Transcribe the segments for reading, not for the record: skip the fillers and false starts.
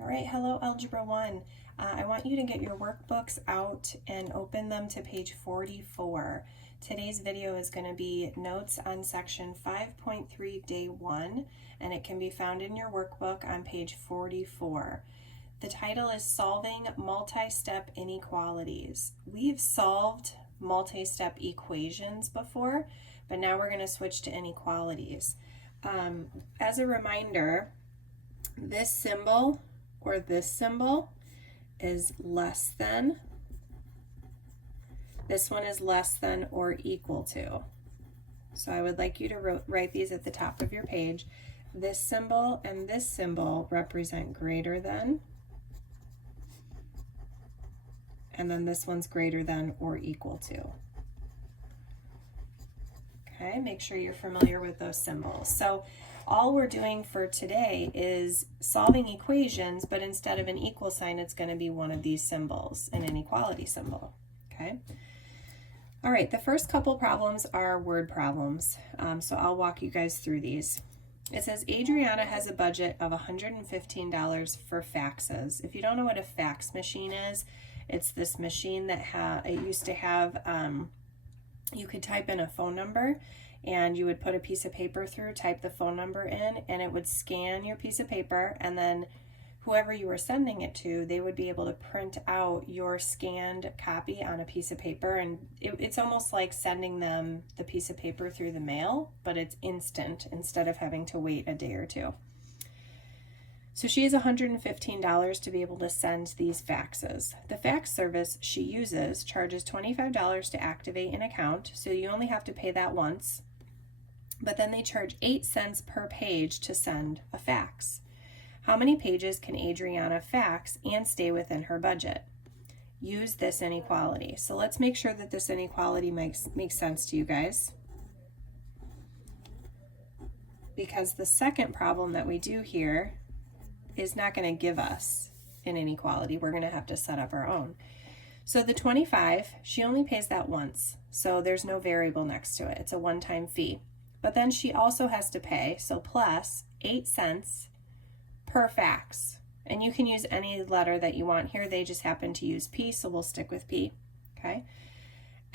All right, hello Algebra 1. I want you to get your workbooks out and open them to page 44. Today's video is going to be notes on section 5.3 day 1, and it can be found in your workbook on page 44. The title is Solving Multi-Step Inequalities. We've solved multi-step equations before, but now we're going to switch to inequalities. As a reminder, this symbol or this symbol is less than. This one is less than or equal to. So I would like you to write these at the top of your page. This symbol and this symbol represent greater than, and then this one's greater than or equal to. Okay, make sure you're familiar with those symbols. So all we're doing for today is solving equations, but instead of an equal sign, it's going to be one of these symbols, an inequality symbol. Okay. All right, the first couple problems are word problems. So I'll walk you guys through these. It says Adriana has a budget of $115 for faxes. If you don't know what a fax machine is, it's this machine that it used to have, you could type in a phone number and you would put a piece of paper through, type the phone number in, and it would scan your piece of paper, and then whoever you were sending it to, they would be able to print out your scanned copy on a piece of paper, and it's almost like sending them the piece of paper through the mail, but it's instant instead of having to wait a day or two. So she has $115 to be able to send these faxes. The fax service she uses charges $25 to activate an account, so you only have to pay that once. But then they charge 8 cents per page to send a fax. How many pages can Adriana fax and stay within her budget? Use this inequality. So let's make sure that this inequality makes sense to you guys. Because the second problem that we do here is not going to give us an inequality. We're going to have to set up our own. So the 25, she only pays that once, so there's no variable next to it. It's a one-time fee. But then she also has to pay, so plus 8 cents per fax. And you can use any letter that you want here. They just happen to use P, so we'll stick with P. Okay.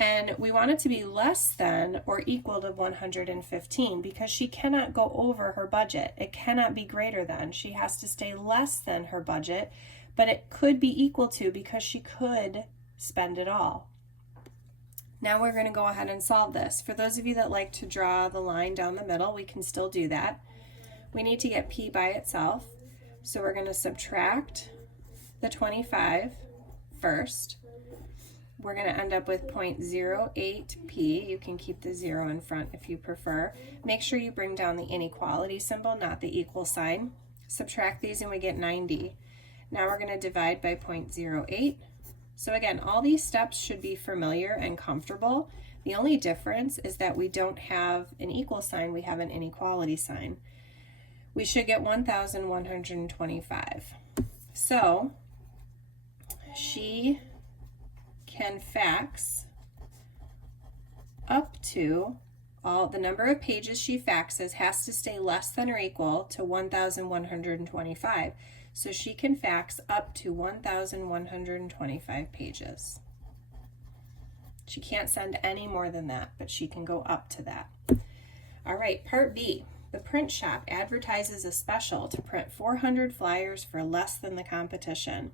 And we want it to be less than or equal to 115 because she cannot go over her budget. It cannot be greater than. She has to stay less than her budget, but it could be equal to because she could spend it all. Now we're going to go ahead and solve this. For those of you that like to draw the line down the middle, we can still do that. We need to get P by itself. So we're going to subtract the 25 first. We're going to end up with 0.08p. You can keep the 0 in front if you prefer. Make sure you bring down the inequality symbol, not the equal sign. Subtract these and we get 90. Now we're going to divide by 0.08. So again, all these steps should be familiar and comfortable. The only difference is that we don't have an equal sign, we have an inequality sign. We should get 1,125. So she can fax up to the number of pages she faxes has to stay less than or equal to 1,125. So she can fax up to 1,125 pages. She can't send any more than that, but she can go up to that. All right, part B. The print shop advertises a special to print 400 flyers for less than the competition.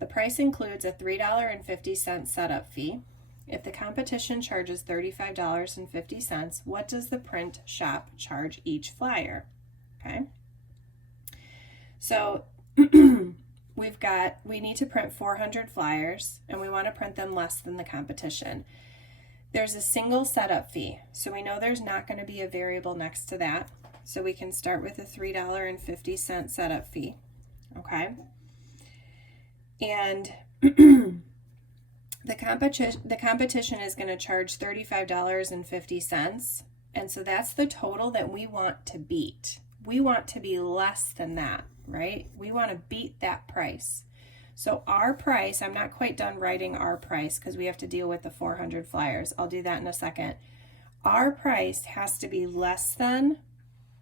The price includes a $3.50 setup fee. If the competition charges $35.50, what does the print shop charge each flyer? Okay. So we need to print 400 flyers and we want to print them less than the competition. There's a single setup fee, so we know there's not going to be a variable next to that. So we can start with a $3.50 setup fee, okay? And the competition is going to charge $35.50, and so that's the total that we want to beat. We want to be less than that, right? We want to beat that price. So our price, I'm not quite done writing our price because we have to deal with the 400 flyers. I'll do that in a second. Our price has to be less than,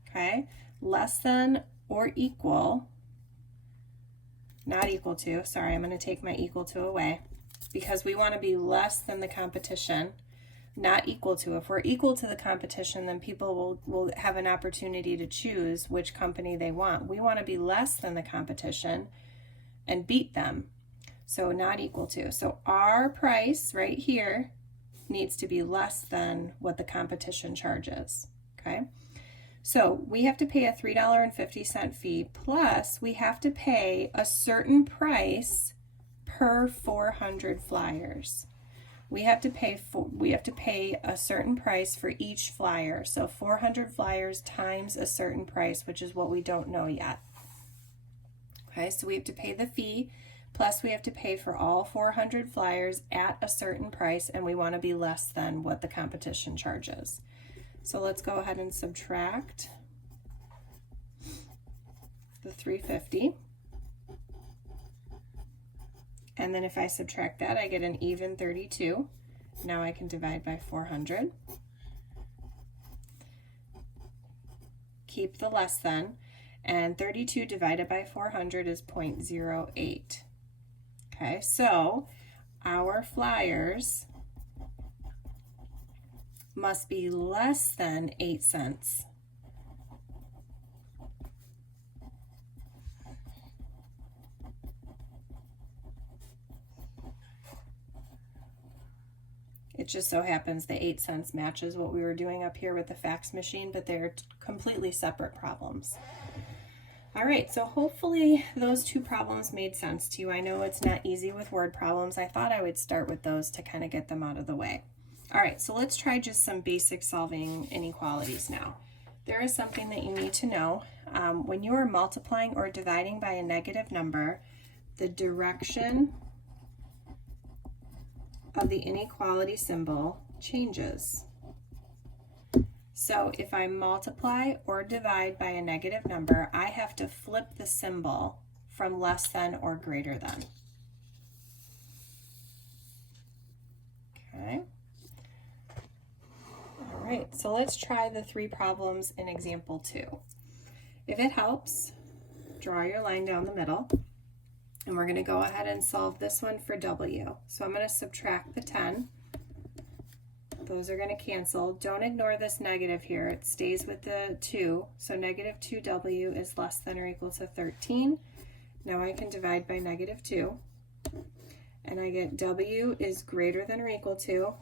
okay, less than or equal not equal to, sorry, I'm going to take my equal to away, because we want to be less than the competition, not equal to. If we're equal to the competition, then people will have an opportunity to choose which company they want. We want to be less than the competition and beat them. So not equal to. So our price right here needs to be less than what the competition charges. Okay. So we have to pay a $3.50 fee, plus we have to pay a certain price per 400 flyers. We have to pay a certain price for each flyer. So 400 flyers times a certain price, which is what we don't know yet. Okay, so we have to pay the fee, plus we have to pay for all 400 flyers at a certain price, and we want to be less than what the competition charges. So let's go ahead and subtract the $3.50. And then if I subtract that, I get an even 32. Now I can divide by 400. Keep the less than. And 32 divided by 400 is 0.08. Okay, so our flyers must be less than 8 cents. It just so happens the 8 cents matches what we were doing up here with the fax machine, but they're completely separate problems. All right, so hopefully those two problems made sense to you. I know it's not easy with word problems. I thought I would start with those to kind of get them out of the way. All right, so let's try just some basic solving inequalities now. There is something that you need to know. When you are multiplying or dividing by a negative number, the direction of the inequality symbol changes. So if I multiply or divide by a negative number, I have to flip the symbol from less than or greater than. Okay. All right, so let's try the three problems in example 2. If it helps, draw your line down the middle. And we're going to go ahead and solve this one for W. So I'm going to subtract the 10. Those are going to cancel. Don't ignore this negative here. It stays with the 2. So negative 2W is less than or equal to 13. Now I can divide by negative 2. And I get W is greater than or equal to.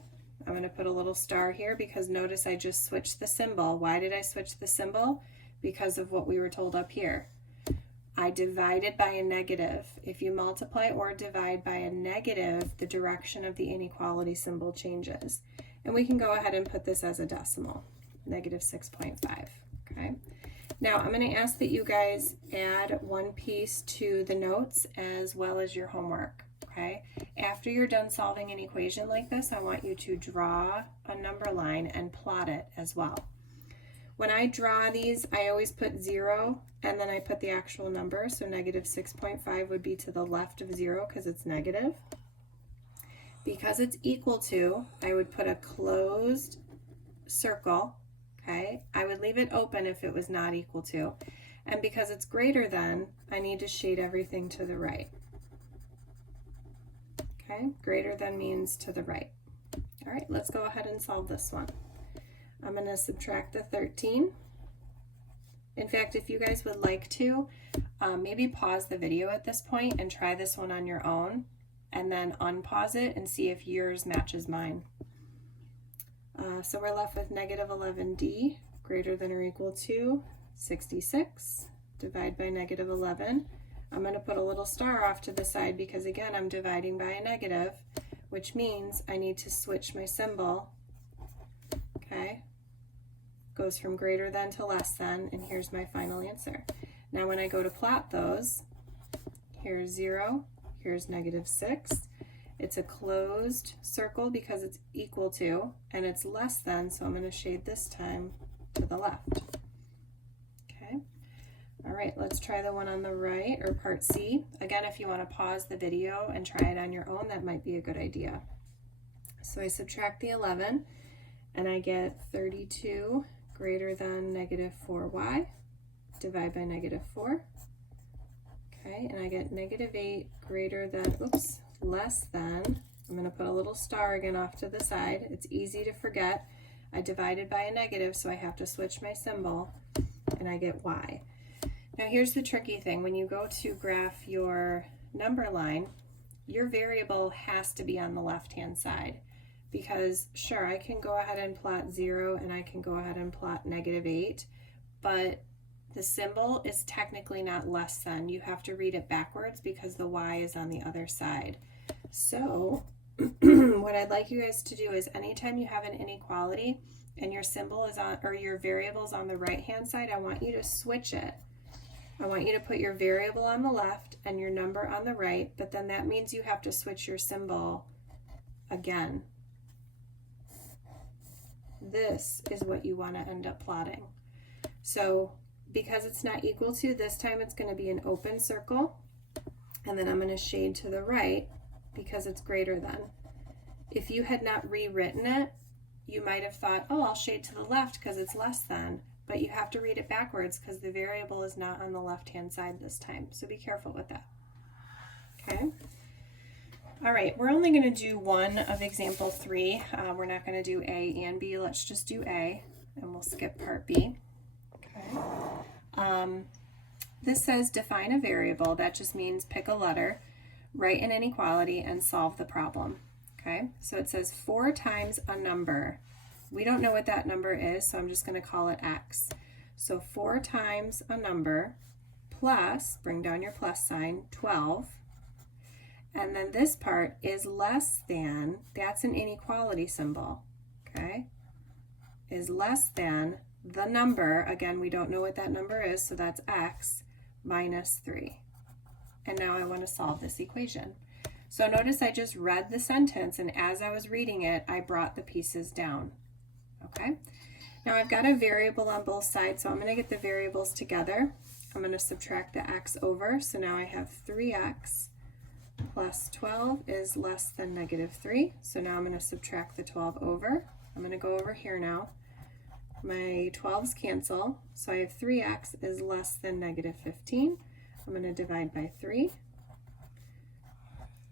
I'm going to put a little star here because notice I just switched the symbol. Why did I switch the symbol? Because of what we were told up here. I divided by a negative. If you multiply or divide by a negative, the direction of the inequality symbol changes. And we can go ahead and put this as a decimal, negative 6.5, okay? Now I'm going to ask that you guys add one piece to the notes as well as your homework, okay? After you're done solving an equation like this, I want you to draw a number line and plot it as well. When I draw these, I always put 0 and then I put the actual number. So negative 6.5 would be to the left of 0 because it's negative. Because it's equal to, I would put a closed circle, okay? I would leave it open if it was not equal to. And because it's greater than, I need to shade everything to the right. Okay, greater than means to the right. All right, let's go ahead and solve this one. I'm going to subtract the 13. In fact, if you guys would like to, maybe pause the video at this point and try this one on your own, and then unpause it and see if yours matches mine. So we're left with negative 11D greater than or equal to 66. Divide by negative 11. I'm going to put a little star off to the side because, again, I'm dividing by a negative, which means I need to switch my symbol. Okay. Goes from greater than to less than, and here's my final answer. Now when I go to plot those, here's 0, here's negative 6. It's a closed circle because it's equal to, and it's less than, so I'm going to shade this time to the left. Okay. All right, let's try the one on the right, or part C. Again, if you want to pause the video and try it on your own, that might be a good idea. So I subtract the 11, and I get 32 greater than negative 4y. Divide by negative 4. Okay, Okay, and I get -8 greater than, oops, less than, I'm going to put a little star again off to the side. It's easy to forget. I divided by a negative, so I have to switch my symbol, and I get y. Now here's the tricky thing. When you go to graph your number line, your variable has to be on the left-hand side, because sure, I can go ahead and plot 0 and I can go ahead and plot -8, but the symbol is technically not less than. You have to read it backwards because the y is on the other side. So what I'd like you guys to do is anytime you have an inequality and your symbol is on, or your variable is on the right-hand side, I want you to switch it. I want you to put your variable on the left and your number on the right, but then that means you have to switch your symbol again. This is what you want to end up plotting. So because it's not equal to, this time it's going to be an open circle, and then I'm going to shade to the right because it's greater than. If you had not rewritten it, you might have thought, oh, I'll shade to the left because it's less than. But you have to read it backwards because the variable is not on the left-hand side this time. So be careful with that. Okay. All right, we're only going to do one of example 3. We're not going to do A and B. Let's just do A, and we'll skip part B. Okay. This says define a variable. That just means pick a letter, write an inequality, and solve the problem. Okay, so it says 4 times a number. We don't know what that number is, so I'm just going to call it x. So 4 times a number plus, bring down your plus sign, 12. And then this part is less than, that's an inequality symbol, okay? Is less than the number, again, we don't know what that number is, so that's x, minus 3. And now I want to solve this equation. So notice I just read the sentence, and as I was reading it, I brought the pieces down. Okay, now I've got a variable on both sides, so I'm going to get the variables together. I'm going to subtract the x over, so now I have 3x plus 12 is less than -3. So now I'm going to subtract the 12 over. I'm going to go over here now. My 12's cancel, so I have 3x is less than -15. I'm going to divide by 3,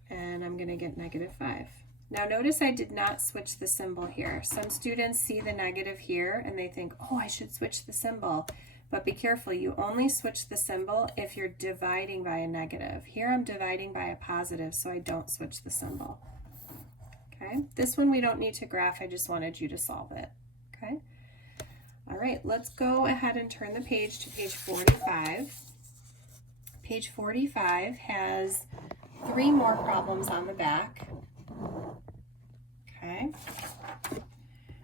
and I'm going to get -5. Now notice I did not switch the symbol here. Some students see the negative here and they think, oh, I should switch the symbol. But be careful, you only switch the symbol if you're dividing by a negative. Here I'm dividing by a positive, so I don't switch the symbol. Okay, this one we don't need to graph, I just wanted you to solve it. Okay, all right, let's go ahead and turn the page to page 45. Page 45 has 3 more problems on the back. Okay,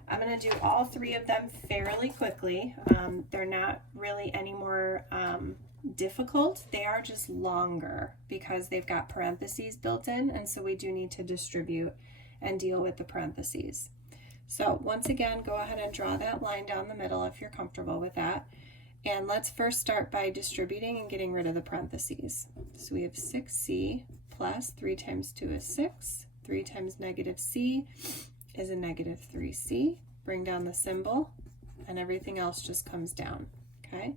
I'm going to do all 3 of them fairly quickly. They're not really any more difficult. They are just longer because they've got parentheses built in, and so we do need to distribute and deal with the parentheses. So once again, go ahead and draw that line down the middle if you're comfortable with that. And let's first start by distributing and getting rid of the parentheses. So we have 6c plus 3 times 2 is 6. 3 times -c is a -3c. Bring down the symbol, and everything else just comes down. Okay,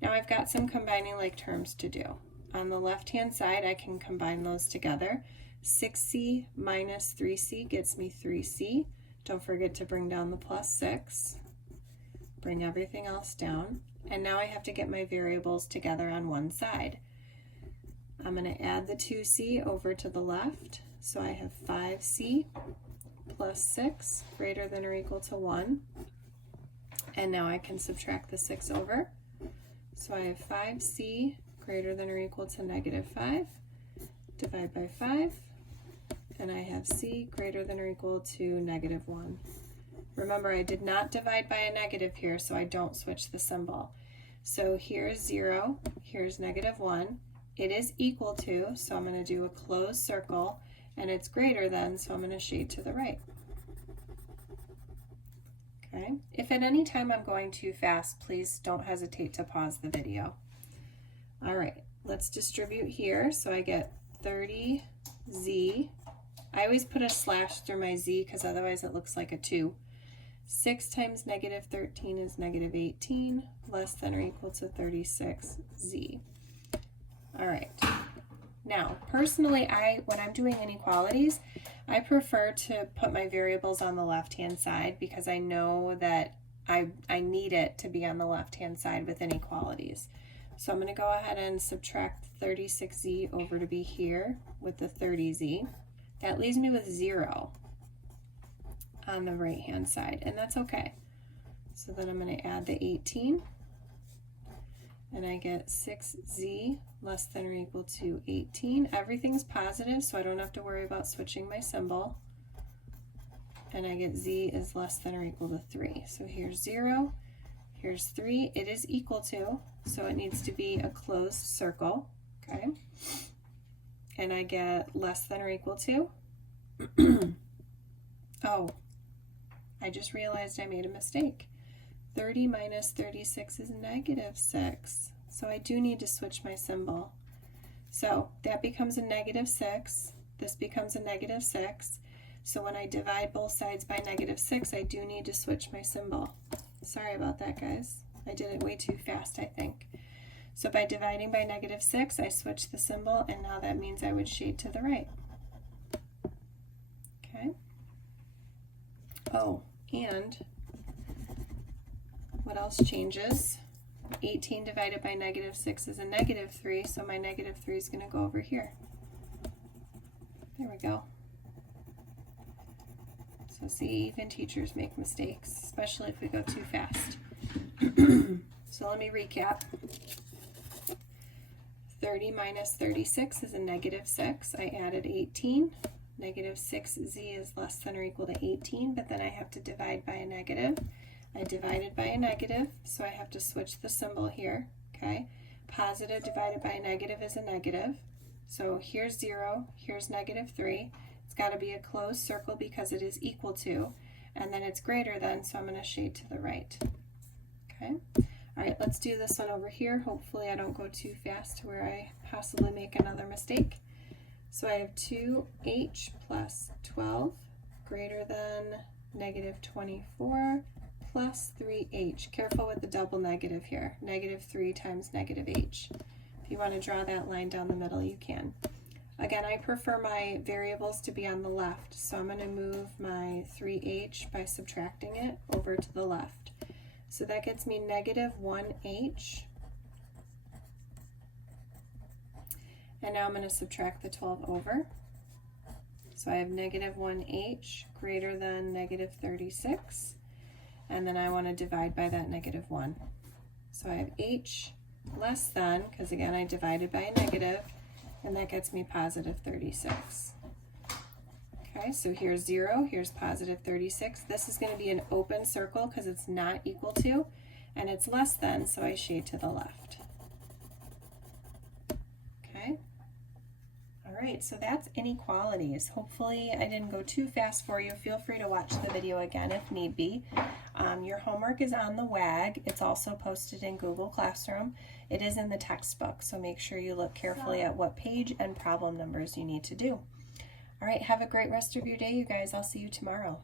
now I've got some combining like terms to do. On the left-hand side, I can combine those together. 6c minus 3c gets me 3c. Don't forget to bring down the plus 6. Bring everything else down. And now I have to get my variables together on one side. I'm going to add the 2c over to the left. So I have 5c plus 6 greater than or equal to 1. And now I can subtract the 6 over. So I have 5c greater than or equal to -5. Divide by 5. And I have c greater than or equal to -1. Remember, I did not divide by a negative here, so I don't switch the symbol. So here's 0, here's -1. It is equal to, so I'm going to do a closed circle, and it's greater than, so I'm going to shade to the right. Okay, if at any time I'm going too fast, please don't hesitate to pause the video. All right, let's distribute here. So I get 30z. I always put a slash through my z because otherwise it looks like a 2. 6 times -13 is -18, less than or equal to 36z. All right, Now, personally, when I'm doing inequalities, I prefer to put my variables on the left-hand side because I know that I need it to be on the left-hand side with inequalities. So I'm going to go ahead and subtract 36z over to be here with the 30z. That leaves me with 0 on the right-hand side, and that's okay. So then I'm going to add the 18, and I get 6z less than or equal to 18. Everything's positive, so I don't have to worry about switching my symbol. And I get z is less than or equal to 3. So here's 0, here's 3. It is equal to, so it needs to be a closed circle, okay? And I get less than or equal to. Oh, I just realized I made a mistake. 30 minus 36 is negative 6. So I do need to switch my symbol. So that becomes a negative 6. This becomes a negative 6. So when I divide both sides by negative 6, I do need to switch my symbol. Sorry about that, guys. I did it way too fast, I think. So by dividing by negative 6, I switch the symbol, and now that means I would shade to the right. Okay. Oh, and what else changes? 18 divided by negative 6 is a negative 3, so my negative 3 is going to go over here. There we go. So see, even teachers make mistakes, especially if we go too fast. So let me recap. 30 minus 36 is a negative 6. I added 18. Negative 6z is less than or equal to 18, but then I have to divide by a negative. I divided by a negative, so I have to switch the symbol here, okay? Positive divided by a negative is a negative. So here's 0, here's negative 3. It's got to be a closed circle because it is equal to, and then it's greater than, so I'm going to shade to the right. Okay? All right, let's do this one over here. Hopefully I don't go too fast to where I possibly make another mistake. So I have 2h plus 12 greater than negative 24 plus 3h. Careful with the double negative here. Negative 3 times negative h. If you want to draw that line down the middle, you can. Again, I prefer my variables to be on the left, so I'm going to move my 3h by subtracting it over to the left. So that gets me negative 1h. And now I'm going to subtract the 12 over. So I have negative 1h greater than negative 36. And then I want to divide by that negative 1. So I have h less than, because again I divided by a negative, and that gets me positive 36. Okay, so here's 0, here's positive 36. This is going to be an open circle because it's not equal to, and it's less than, so I shade to the left. Okay. All right, so that's inequalities. Hopefully I didn't go too fast for you. Feel free to watch the video again if need be. Your homework is on the WAG. It's also posted in Google Classroom. It is in the textbook, so make sure you look carefully at what page and problem numbers you need to do. All right, have a great rest of your day, you guys. I'll see you tomorrow.